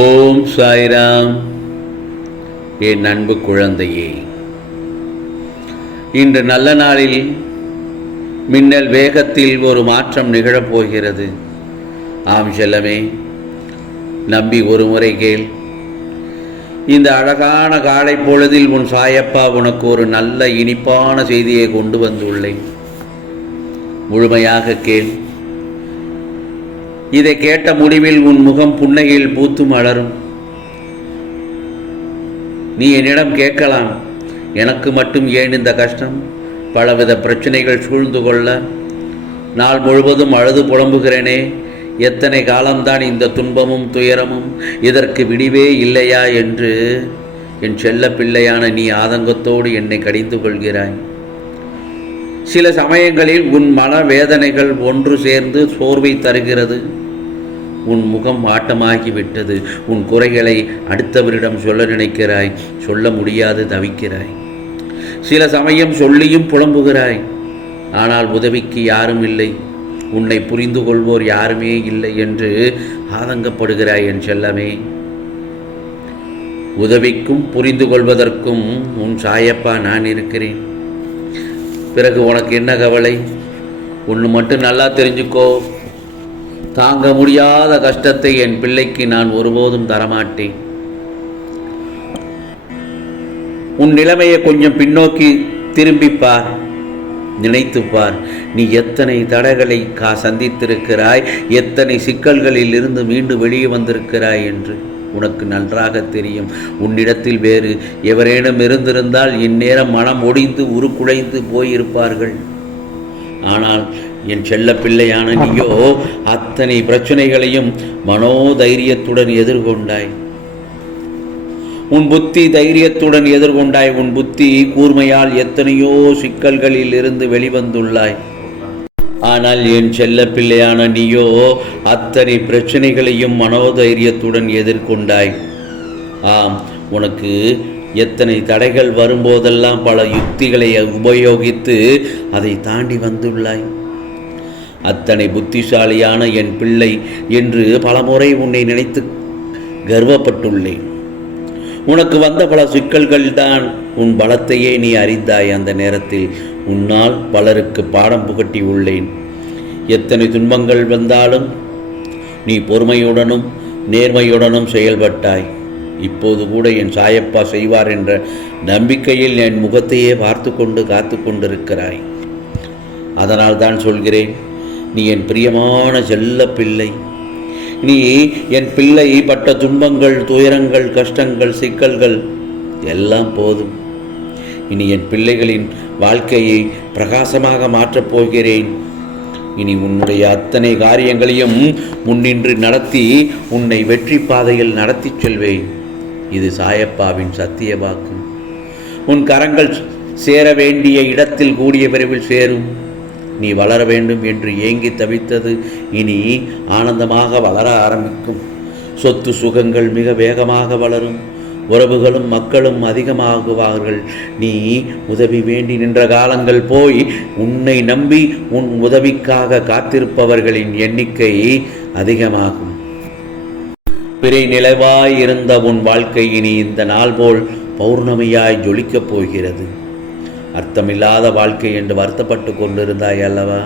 ஓம் சாய்ராம். என் அன்பு குழந்தையே இன்று நல்ல நாளில் மின்னல் வேகத்தில் ஒரு மாற்றம் நிகழப்போகிறது ஆம் செல்லமே நம்பி ஒரு முறை கேள். இந்த அழகான காலை பொழுதில் உன் சாயப்பா உனக்கு ஒரு நல்ல இனிப்பான செய்தியை கொண்டு வந்துள்ளேன். முழுமையாக கேள். இதை கேட்ட முடிவில் உன் முகம் புன்னகையில் பூத்து மலரும் நீ என்னிடம் கேட்கலாம் எனக்கு மட்டும் ஏன் இந்த கஷ்டம்? பலவித பிரச்சனைகள் சூழ்ந்து கொள்ள நாள் முழுவதும் அழுது புலம்புகிறேனே எத்தனை காலம்தான் இந்த துன்பமும் துயரமும் இதற்கு விடிவே இல்லையா என்று என் செல்ல பிள்ளையான நீ ஆதங்கத்தோடு என்னை கடிந்து கொள்கிறாய். சில சமயங்களில் உன் மன வேதனைகள் ஒன்று சேர்ந்து சோர்வை தருகிறது. உன் முகம் ஆட்டமாகிவிட்டது. உன் குறைகளை அடுத்தவரிடம் சொல்ல நினைக்கிறாய். சொல்ல முடியாது தவிக்கிறாய். சில சமயம் சொல்லியும் புலம்புகிறாய். ஆனால் உதவிக்கு யாரும் இல்லை. உன்னை புரிந்து கொள்வோர் யாருமே இல்லை என்று ஆதங்கப்படுகிறாய் என் செல்லமே. உதவிக்கும் புரிந்து கொள்வதற்கும் உன் சாயப்பா நான் இருக்கிறேன். பிறகு உனக்கு என்ன கவலை? ஒன்று மட்டும் நல்லா தெரிஞ்சுக்கோ. தாங்க முடியாத கஷ்டத்தை என் பிள்ளைக்கு நான் ஒருபோதும் தரமாட்டேன். உன் நிலைமையை கொஞ்சம் பின்னோக்கி திரும்பிப்பார் நினைத்துப்பார். நீ எத்தனை தடைகளை கா சந்தித்திருக்கிறாய் எத்தனை சிக்கல்களில் இருந்து மீண்டும் வெளியே வந்திருக்கிறாய் என்று உனக்கு நன்றாக தெரியும். உன்னிடத்தில் வேறு எவரேனும் இருந்திருந்தால் இந்நேரம் மனம் ஒடிந்து உருக்குலைந்து போயிருப்பார்கள். ஆனால் என் செல்ல பிள்ளையான நீயோ அத்தனை பிரச்சனைகளையும் மனோதைரியத்துடன் எதிர்கொண்டாய். உன் புத்தி தைரியத்துடன் எதிர்கொண்டாய். உன் புத்தி கூர்மையால் எத்தனையோ சிக்கல்களில் இருந்து வெளிவந்துள்ளாய். ஆனால் என் செல்ல பிள்ளையான நீயோ அத்தனை பிரச்சனைகளையும் மனோதைரியத்துடன் எதிர்கொண்டாய். ஆம் உனக்கு எத்தனை தடைகள் வரும்போதெல்லாம் பல யுக்திகளை உபயோகித்து அதை தாண்டி வந்துள்ளாய். அத்தனை புத்திசாலியான என் பிள்ளை என்று பலமுறை உன்னை நினைத்து கர்வப்பட்டுள்ளேன். உனக்கு வந்த பல சிக்கல்கள் தான் உன் பலத்தையே நீ அறிந்தாய். அந்த நேரத்தில் உன்னால் பலருக்கு பாடம் புகட்டி உள்ளேன். எத்தனை துன்பங்கள் வந்தாலும் நீ பொறுமையுடனும் நேர்மையுடனும் செயல்பட்டாய். இப்போது கூட என் சாயப்பா செய்வார் என்ற நம்பிக்கையில் என் முகத்தையே பார்த்து கொண்டு காத்து கொண்டிருக்கிறாய் அதனால் தான் சொல்கிறேன் நீ என் பிரியமான செல்ல பிள்ளை. நீ என் பிள்ளை பட்ட துன்பங்கள் துயரங்கள் கஷ்டங்கள் சிக்கல்கள் எல்லாம் போதும். இனி என் பிள்ளைகளின் வாழ்க்கையை பிரகாசமாக மாற்றப் போகிறேன். இனி உன்னுடைய அத்தனை காரியங்களையும் முன்னின்று நடத்தி உன்னை வெற்றி பாதையில் நடத்திச் செல்வேன். இது சாயப்பாவின் சத்திய வாக்கு உன் கரங்கள் சேர வேண்டிய இடத்தில் கூடிய விரைவில் சேரும். நீ வளர வேண்டும் என்று ஏங்கி தவித்தது இனி ஆனந்தமாக வளர ஆரம்பிக்கும். சொத்து சுகங்கள் மிக வேகமாக வளரும். உறவுகளும் மக்களும் அதிகமாகுவார்கள். நீ உதவி வேண்டி நின்ற காலங்கள் போய் உன்னை நம்பி உன் உதவிக்காக காத்திருப்பவர்களின் எண்ணிக்கை அதிகமாகும். பிறை நிலவாய் இருந்த உன் வாழ்க்கை இனி இந்த நாள் போல் பௌர்ணமியாய் ஜொலிக்கப் போகிறது. அர்த்தமில்லாத வாழ்க்கை என்று வருத்தப்பட்டு கொண்டிருந்தாய் அல்லவா?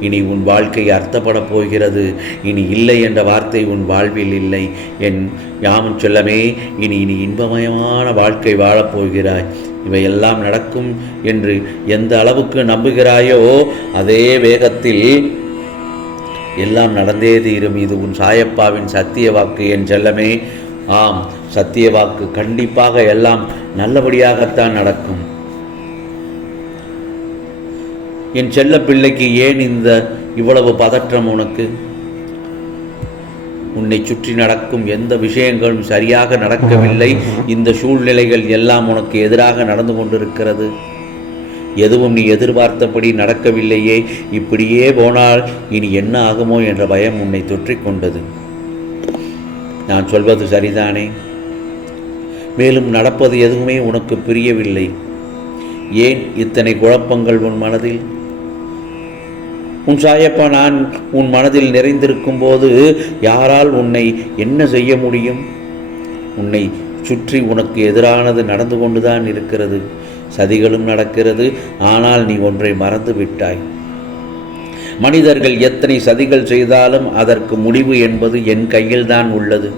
இனி உன் வாழ்க்கை அர்த்தப்படப் போகிறது. இனி இல்லை என்ற வார்த்தை உன் வாழ்வில் இல்லை. என் யாமும் செல்லமே இனி இனி இன்பமயமான வாழ்க்கை வாழப் போகிறாய். இவையெல்லாம் நடக்கும் என்று எந்த அளவுக்கு நம்புகிறாயோ அதே வேகத்தில் எல்லாம் நடந்தே தீரும். இது உன் சாயப்பாவின் சத்திய வாக்கு என் செல்லமே. ஆம் சத்திய வாக்கு கண்டிப்பாக எல்லாம் நல்லபடியாகத்தான் நடக்கும். என் செல்ல பிள்ளைக்கு ஏன் இந்த இவ்வளவு பதற்றம் உனக்கு? உன்னை சுற்றி நடக்கும் எந்த விஷயங்களும் சரியாக நடக்கவில்லை. இந்த சூழ்நிலைகள் எல்லாம் உனக்கு எதிராக நடந்து கொண்டிருக்கிறது. எதுவும் நீ எதிர்பார்த்தபடி நடக்கவில்லையே. இப்படியே போனால் இனி என்ன ஆகுமோ என்ற பயம் உன்னை தொற்றிக்கொண்டது நான் சொல்வது சரிதானே? மேலும் நடப்பது எதுவுமே உனக்கு பிரியவில்லை. ஏன் இத்தனை குழப்பங்கள் உன் மனதில்? உன் சாயப்பா நான் உன் மனதில் நிறைந்திருக்கும் போது யாரால் உன்னை என்ன செய்ய முடியும்? உன்னை சுற்றி உனக்கு எதிரானது நடந்து கொண்டுதான் இருக்கிறது. சதிகளும் நடக்கிறது. ஆனால் நீ ஒன்றை மறந்து விட்டாய். மனிதர்கள் எத்தனை சதிகள் செய்தாலும் அதற்கு முடிவு என்பது என் கையில்தான் உள்ளது.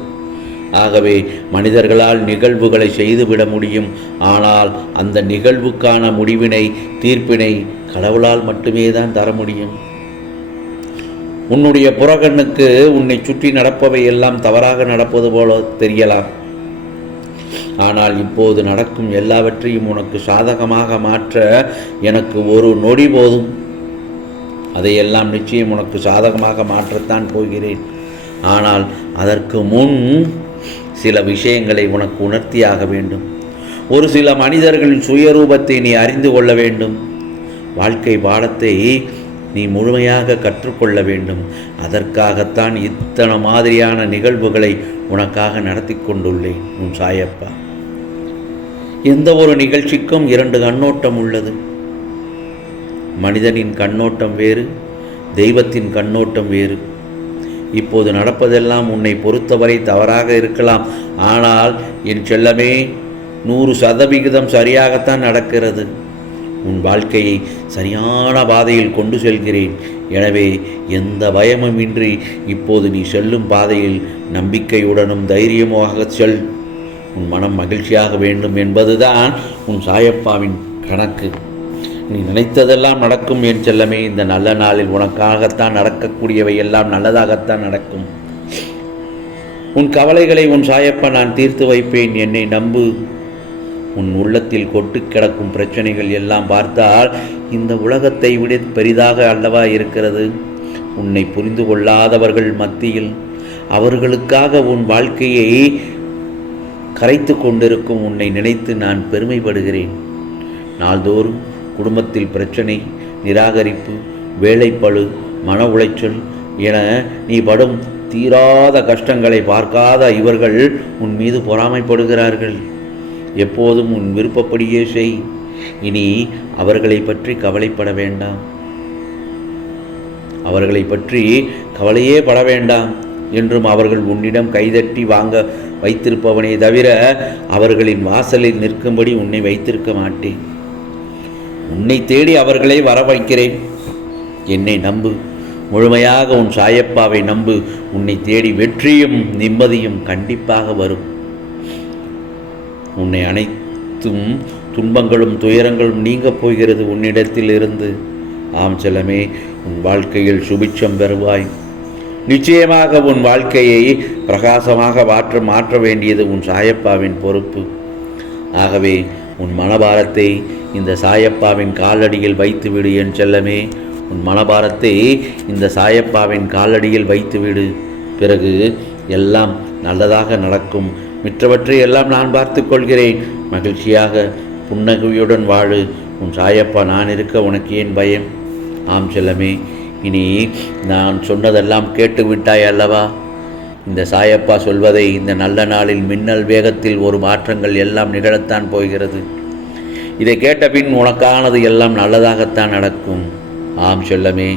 ஆகவே மனிதர்களால் நிகழ்வுகளை செய்துவிட முடியும். ஆனால் அந்த நிகழ்வுக்கான முடிவினை தீர்ப்பினை கடவுளால் மட்டுமே தான் தர முடியும். உன்னுடைய புறகண்ணுக்கு உன்னை சுற்றி நடப்பவை எல்லாம் தவறாக நடப்பது போல தெரியலாம். ஆனால் இப்போது நடக்கும் எல்லாவற்றையும் உனக்கு சாதகமாக மாற்ற எனக்கு ஒரு நொடி போதும். அதையெல்லாம் நிச்சயம் உனக்கு சாதகமாக மாற்றத்தான் போகிறேன். ஆனால் அதற்கு முன் சில விஷயங்களை உனக்கு உணர்த்தியாக வேண்டும். ஒரு சில மனிதர்களின் சுயரூபத்தை நீ அறிந்து கொள்ள வேண்டும். வாழ்க்கை பாடத்தை நீ முழுமையாக கற்றுக்கொள்ள வேண்டும். அதற்காகத்தான் இத்தனை மாதிரியான நிகழ்வுகளை உனக்காக நடத்தி கொண்டுள்ளேன் உன் சாயப்பா. எந்த ஒரு நிகழ்ச்சிக்கும் இரண்டு கண்ணோட்டம் உள்ளது. மனிதனின் கண்ணோட்டம் வேறு தெய்வத்தின் கண்ணோட்டம் வேறு. இப்போது நடப்பதெல்லாம் உன்னை பொறுத்தவரை தவறாக இருக்கலாம். ஆனால் என் செல்லமே நூறு சதவிகிதம் சரியாகத்தான் நடக்கிறது. உன் வாழ்க்கையை சரியான பாதையில் கொண்டு செல்கிறேன். எனவே எந்த பயமும் இன்றி இப்போது நீ செல்லும் பாதையில் நம்பிக்கையுடனும் தைரியமாக செல். உன் மனம் மகிழ்ச்சியாக வேண்டும் என்பதுதான் உன் சாயப்பாவின் கணக்கு. நீ நினைத்ததெல்லாம் நடக்கும் என் செல்லமே. இந்த நல்ல நாளில் உனக்காகத்தான் நடக்கக்கூடியவை எல்லாம் நல்லதாகத்தான் நடக்கும். உன் கவலைகளை உன் சாயப்பா நான் தீர்த்து வைப்பேன். என்னை நம்பு. உன் உள்ளத்தில் கொட்டு கிடக்கும் பிரச்சனைகள் எல்லாம் பார்த்தால் இந்த உலகத்தை விட பெரிதாக அல்லவா இருக்கிறது? உன்னை புரிந்து கொள்ளாதவர்கள் மத்தியில் அவர்களுக்காக உன் வாழ்க்கையை கரைத்து கொண்டிருக்கும் உன்னை நினைத்து நான் பெருமைப்படுகிறேன். நாள்தோறும் குடும்பத்தில் பிரச்சனை நிராகரிப்பு வேலைப்பழு மன உளைச்சல் என நீ படும் தீராத கஷ்டங்களை பார்க்காத இவர்கள் உன் மீது பொறாமைப்படுகிறார்கள். எப்போதும் உன் விருப்பப்படியே செய். இனி அவர்களை பற்றி கவலைப்பட வேண்டாம். அவர்களை பற்றி கவலையே பட வேண்டாம் என்றும் அவர்கள் உன்னிடம் கைதட்டி வாங்க வைத்திருப்பவனே தவிர அவர்களின் வாசலில் நிற்கும்படி உன்னை வைத்திருக்க மாட்டேன். உன்னை தேடி அவர்களை வர வைக்கிறேன் என்னை நம்பு. முழுமையாக உன் சாயப்பாவை நம்பு. உன்னை தேடி வெற்றியும் நிம்மதியும் கண்டிப்பாக வரும். உன்னை அனைத்தும் துன்பங்களும் துயரங்களும் நீங்கப் போகிறது உன்னிடத்தில் இருந்து ஆம் செல்லமே உன் வாழ்க்கையில் சுபிட்சம் பெறுவாய் நிச்சயமாக உன் வாழ்க்கையை பிரகாசமாக மாற்ற மாற்ற வேண்டியது உன் சாயப்பாவின் பொறுப்பு. ஆகவே உன் மனபாரத்தை இந்த சாயப்பாவின் காலடியில் வைத்துவிடு என் செல்லமே. உன் மனபாரத்தை இந்த சாயப்பாவின் காலடியில் வைத்துவிடு. பிறகு எல்லாம் நல்லதாக நடக்கும். மற்றவற்றை எல்லாம் நான் பார்த்து கொள்கிறேன் மகிழ்ச்சியாக புன்னகையுடன் வாழு. உன் சாயப்பா நான் இருக்க உனக்கு ஏன் பயம்? ஆம் செல்லமே இனி நான் சொன்னதெல்லாம் கேட்டு விட்டாய் அல்லவா? இந்த சாயப்பா சொல்வதை இந்த நல்ல நாளில் மின்னல் வேகத்தில் ஒரு மாற்றங்கள் எல்லாம் நிகழத்தான் போகிறது. இதை கேட்ட பின் உனக்கானது எல்லாம் நல்லதாகத்தான் நடக்கும். ஆம் செல்லமே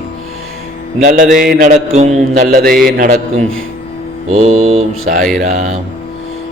நல்லதே நடக்கும் நல்லதே நடக்கும். ஓம் சாய்ராம்.